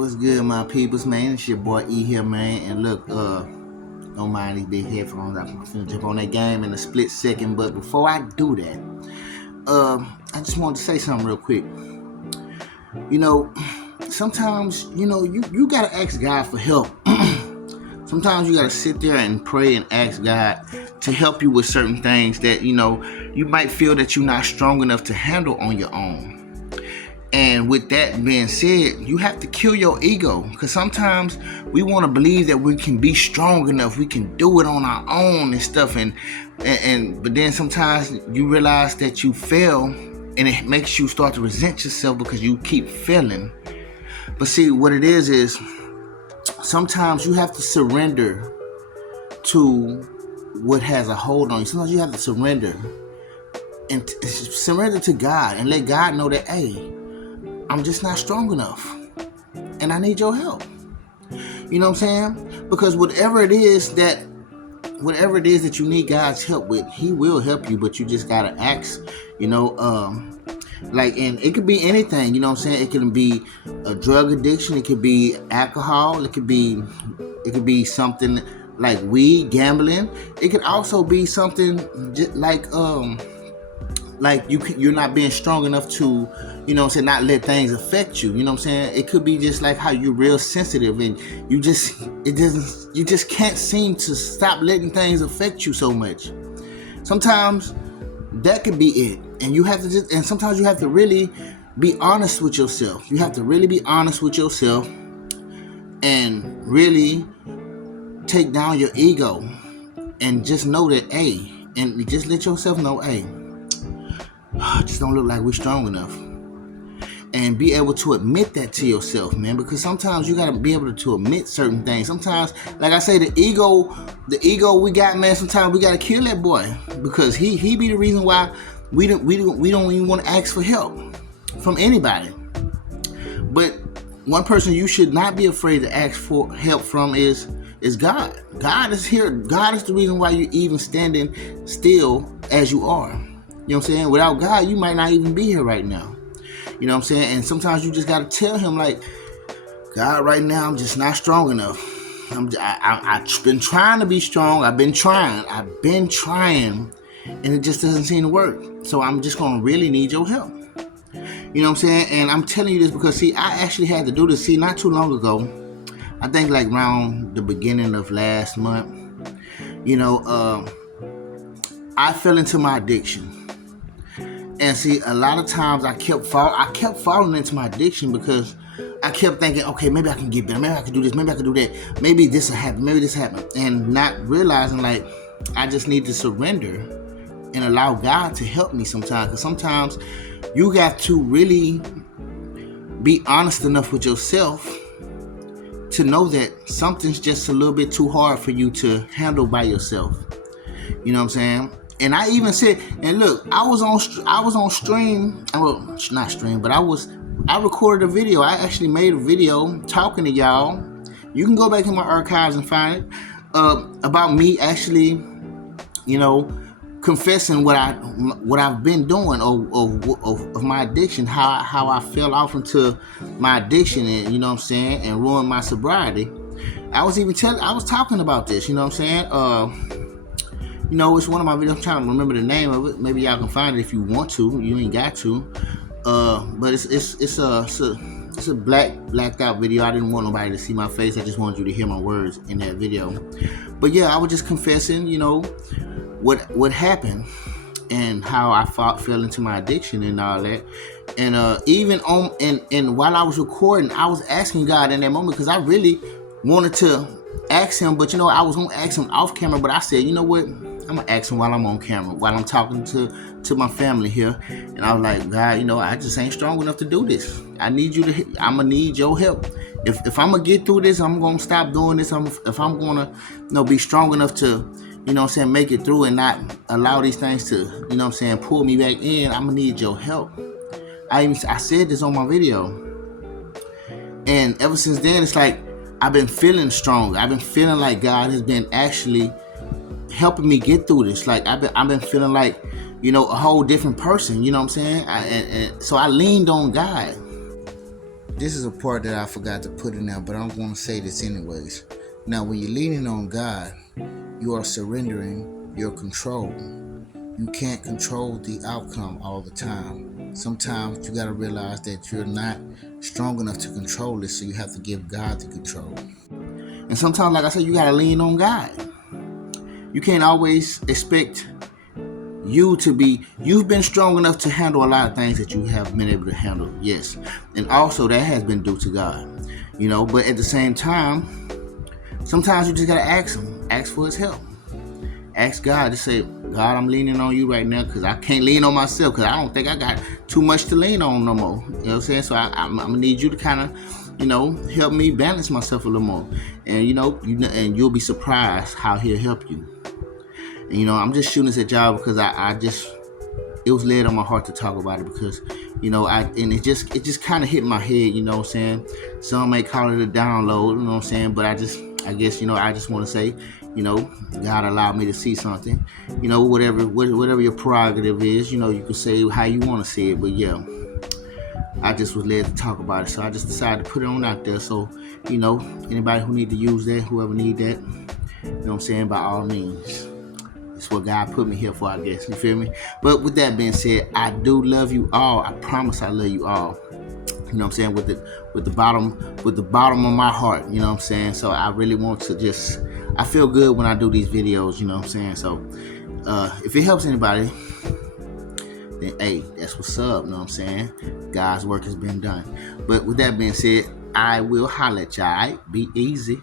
What's good, my peoples, man? It's your boy E here, man. And look, don't mind these big headphones. I'm finna jump on that game in a split second. But before I do that, I just wanted to say something real quick. You know, sometimes, you gotta ask God for help. Sometimes you gotta sit there and pray and ask God to help you with certain things that, you might feel that you're not strong enough to handle on your own. And with that being said, you have to kill your ego, because sometimes we want to believe that we can be strong enough, we can do it on our own and stuff, and but then sometimes you realize that you fail, and it makes you start to resent yourself because you keep failing. But see, what it is sometimes you have to surrender to what has a hold on you. Sometimes you have to surrender and surrender to God and let God know that, hey, I'm just not strong enough and I need your help. You know what I'm saying? Because whatever it is that you need God's help with, He will help you, but you just gotta ask, and it could be anything, you know what I'm saying? It can be a drug addiction, it could be alcohol, it could be something like weed, gambling. It could also be something just like you're not being strong enough to, not let things affect you. You know what I'm saying? It could be just like how you're real sensitive and you just can't seem to stop letting things affect you so much. Sometimes that could be it. And sometimes you have to really be honest with yourself. You have to really be honest with yourself and really take down your ego and just know that, hey, and just let yourself know, hey, just don't look like we're strong enough. And be able to admit that to yourself, man, because sometimes you gotta be able to admit certain things. Sometimes, like I say, the ego we got, man, sometimes we gotta kill that boy, because he be the reason why we don't even want to ask for help from anybody. But one person you should not be afraid to ask for help from is God. God is here. God is the reason why you're even standing still as you are. You know what I'm saying? Without God, you might not even be here right now. You know what I'm saying? And sometimes you just got to tell Him, like, God, right now, I'm just not strong enough. I've been trying to be strong. I've been trying. And it just doesn't seem to work. So I'm just going to really need your help. You know what I'm saying? And I'm telling you this because, see, I actually had to do this. See, not too long ago, I think like around the beginning of last month, I fell into my addiction. And see, a lot of times I kept falling into my addiction because I kept thinking, okay, maybe I can get better. Maybe I can do this. Maybe I can do that. Maybe this will happen. Maybe this happen. And not realizing, like, I just need to surrender and allow God to help me sometimes. Because sometimes you got to really be honest enough with yourself to know that something's just a little bit too hard for you to handle by yourself. You know what I'm saying? And I even said, and look, I was on stream. Well, not stream, but I recorded a video. I actually made a video talking to y'all. You can go back in my archives and find it, about me actually, confessing what I've been doing of my addiction, how I fell off into my addiction, and you know what I'm saying, and ruined my sobriety. I was talking about this, you know what I'm saying. It's one of my videos. I'm trying to remember the name of it. Maybe y'all can find it if you want to. You ain't got to. But it's a blacked out video. I didn't want nobody to see my face. I just wanted you to hear my words in that video. But yeah, I was just confessing, what happened and how I fell into my addiction and all that. And and while I was recording, I was asking God in that moment, because I really wanted to ask Him, but I was gonna ask Him off camera. But I said, you know what? I'm gonna ask Him while I'm on camera, while I'm talking to my family here. And I was like, God, I just ain't strong enough to do this. I'm gonna need your help. If I'm gonna get through this, I'm gonna stop doing this. If I'm gonna, be strong enough to, make it through and not allow these things to, pull me back in, I'm gonna need your help. I said this on my video. And ever since then, it's like I've been feeling strong. I've been feeling like God has been actually helping me get through this. Like I've been feeling like, a whole different person. You know what I'm saying? So I leaned on God. this is a part that I forgot to put in there, but I'm going to say this anyways. Now, when you're leaning on God, you are surrendering your control. You can't control the outcome all the time. Sometimes you got to realize that you're not strong enough to control it, so you have to give God the control. And sometimes, like I said, you got to lean on God. You can't always expect you've been strong enough to handle a lot of things that you have been able to handle, yes. And also that has been due to God. But at the same time, sometimes you just gotta ask for his help. Ask God to say, God, I'm leaning on you right now because I can't lean on myself because I don't think I got too much to lean on no more. You know what I'm saying? So I'm gonna need you to kind of, help me balance myself a little more. And and you'll be surprised how he'll help you. And, I'm just shooting this at y'all because it was laid on my heart to talk about it because, it just kind of hit my head, you know what I'm saying? Some may call it a download, you know what I'm saying? But I guess, I just want to say, God allowed me to see something, whatever your prerogative is, you can say how you want to see it. But yeah, I just was led to talk about it. So I just decided to put it on out there. So, anybody who need to use that, whoever need that, you know what I'm saying, by all means. It's what God put me here for, I guess. You feel me? But with that being said, I do love you all. I promise I love you all. You know what I'm saying? With the bottom of my heart, you know what I'm saying? So I really want to I feel good when I do these videos, you know what I'm saying? So if it helps anybody, then hey, that's what's up, you know what I'm saying? God's work has been done. But with that being said, I will holler at y'all. All right? Be easy.